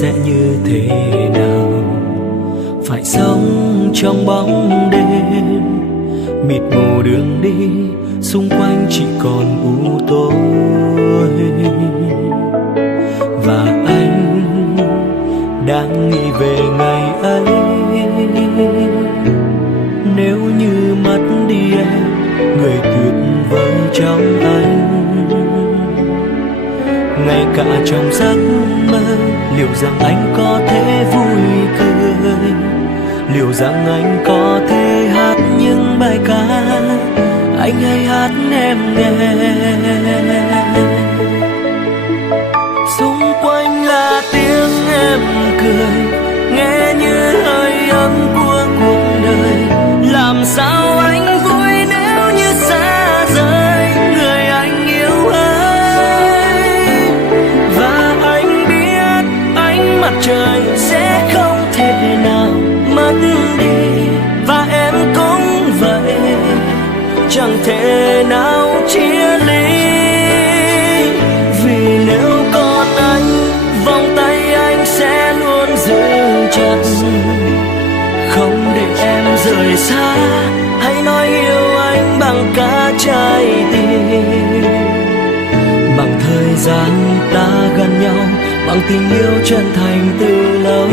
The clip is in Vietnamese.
sẽ như thế nào. Phải sống trong bóng đêm, mịt mù đường đi, xung quanh chỉ còn u tối. Và anh đang nghĩ về ngày ấy, nếu như mất đi em, người tuyệt vời trong anh. Ngay cả trong giấc mơ, liệu rằng anh có thể vui cười, liệu rằng anh có thể hát những bài ca anh hay hát em nghe. Xung quanh là tiếng em cười, nghe như hơi ấm của cuộc đời. Làm sao anh vui nếu như xa rời người anh yêu ơi. Và anh biết ánh mặt trời sẽ không thể nào mất đi, và em cũng vậy, chẳng thể nào chia ly. Vì nếu còn anh, vòng tay anh sẽ luôn giữ chặt, không để em rời xa. Hãy nói yêu anh bằng cả trái tim, bằng thời gian ta gần nhau, bằng tình yêu chân thành từ lâu.